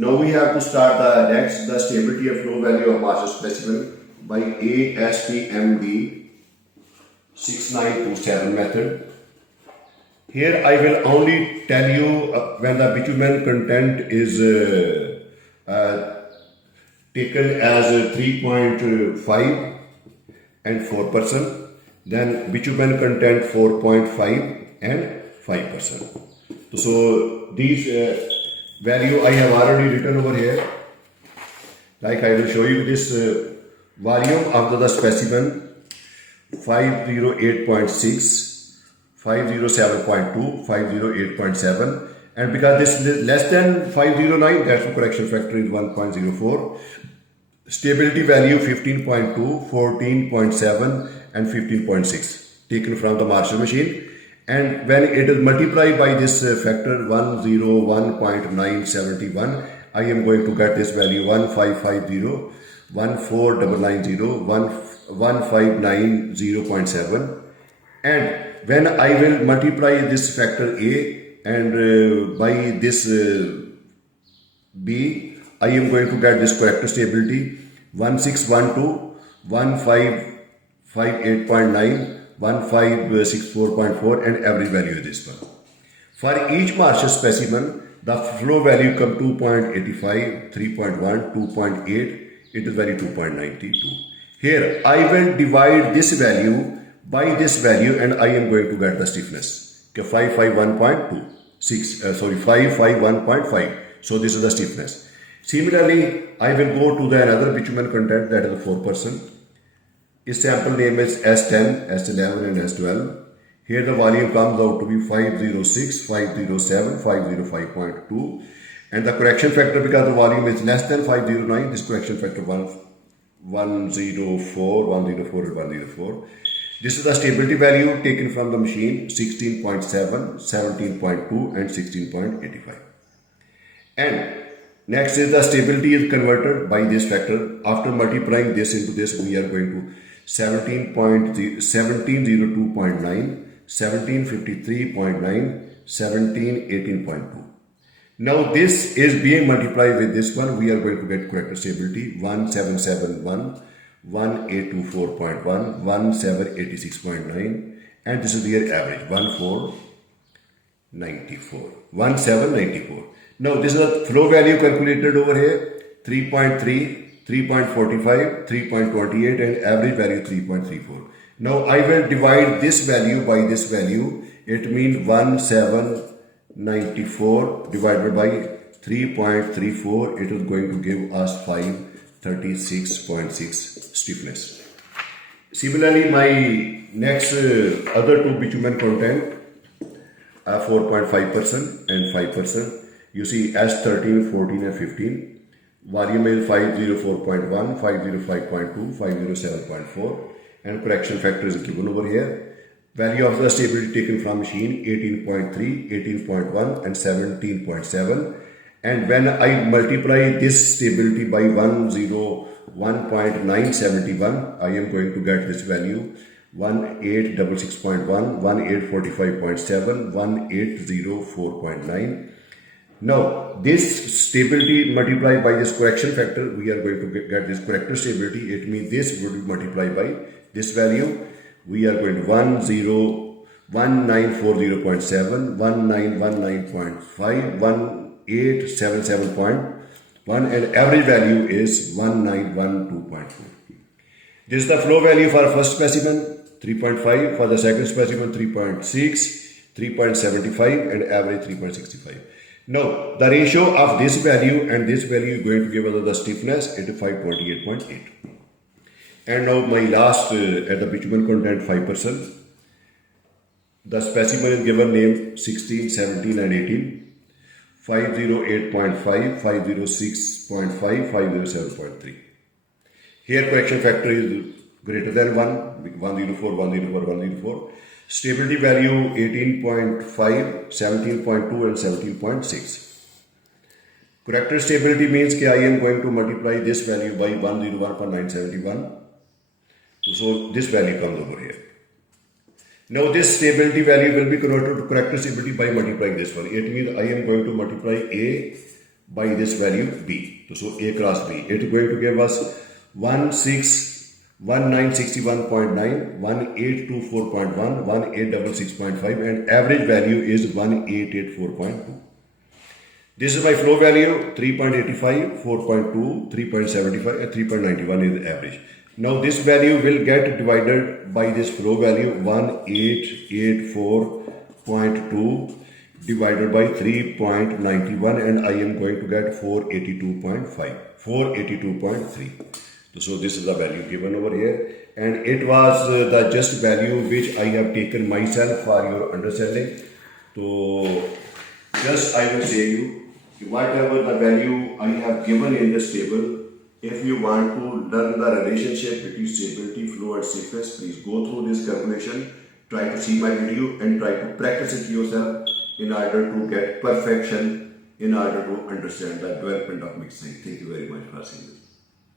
Now we have to start the stability of flow value of Marshall specimen by ASTMD 6927 method. Here I will only tell you when the bitumen content is taken as 3.5 and 4%, then bitumen content 4.5 and 5%. So these value I have already written over here. Like I will show you this volume of the specimen 508.6, 507.2, 508.7, and because this is less than 509, that's the correction factor is 1.04. Stability value 15.2, 14.7 and 15.6 taken from the Marshall machine. And when it is multiplied by this factor 101.971, I am going to get this value 1550, 14990, 1590.7. And when I will multiply this factor A and by this B, I am going to get this corrector stability 1612, 1558.9, 1564.4, and average value is this one. For each Marshall specimen, the flow value come 2.85, 3.1, 2.8, it is value 2.92. Here I will divide this value by this value and I am going to get the stiffness. 551.5. So this is the stiffness. Similarly, I will go to the another bitumen content, that is 4%. Its sample name is S10, S11 and S12. Here the volume comes out to be 506, 507, 505.2. And the correction factor, because the volume is less than 509, this correction factor 104 and 104. This is the stability value taken from the machine 16.7, 17.2 and 16.85. And next is the stability is converted by this factor. After multiplying this into this, we are going to 1702.9, 1753.9, 1718.2. Now this is being multiplied with this one. We are going to get corrector stability 1771, 1824.1, 1786.9, and this is their average 1794. Now this is the flow value calculated over here 3.3, 3.45, 3.28 and average value 3.34. Now I will divide this value by this value. It means 1794 divided by 3.34. It is going to give us 536.6 stiffness. Similarly, my next other two bitumen content are 4.5% and 5%. You see S13, 14 and 15. Volume is 504.1, 505.2, 507.4 and correction factor is given over here. Value of the stability taken from machine 18.3, 18.1 and 17.7. And when I multiply this stability by 101.971, I am going to get this value 1866.1, 1845.7, 1804.9. Now, this stability multiplied by this correction factor, we are going to get this corrector stability. It means this will be multiplied by this value. We are going to 1940.7, 1919.5, 1877.1 and average value is 1912.4. This is the flow value for first specimen 3.5, for the second specimen 3.6, 3.75 and average 3.65. Now, the ratio of this value and this value is going to give us the stiffness at 528.8. And now my last at the bitumen content 5%. The specimen is given name 16, 17 and 18. 508.5, 506.5, 507.3. Here correction factor is greater than 104. Stability value 18.5, 17.2 and 17.6. Corrector stability means that I am going to multiply this value by 101.971. So this value comes over here. Now this stability value will be converted to corrector stability by multiplying this one. It means I am going to multiply A by this value B. So A cross B. It is going to give us 1961.9, 1824.1, 1866.5 and average value is 1884.2. This is my flow value 3.85, 4.2, 3.75 and 3.91 is the average. Now this value will get divided by this flow value 1884.2 divided by 3.91 and I am going to get 482.5, 482.3. So this is the value given over here and it was the just value which I have taken myself for your understanding. So just I will say you whatever the value I have given in this table, if you want to learn the relationship between stability, flow and stiffness, please go through this calculation, try to see my video and try to practice it yourself in order to get perfection, in order to understand the development of mixing. Thank you very much for seeing this.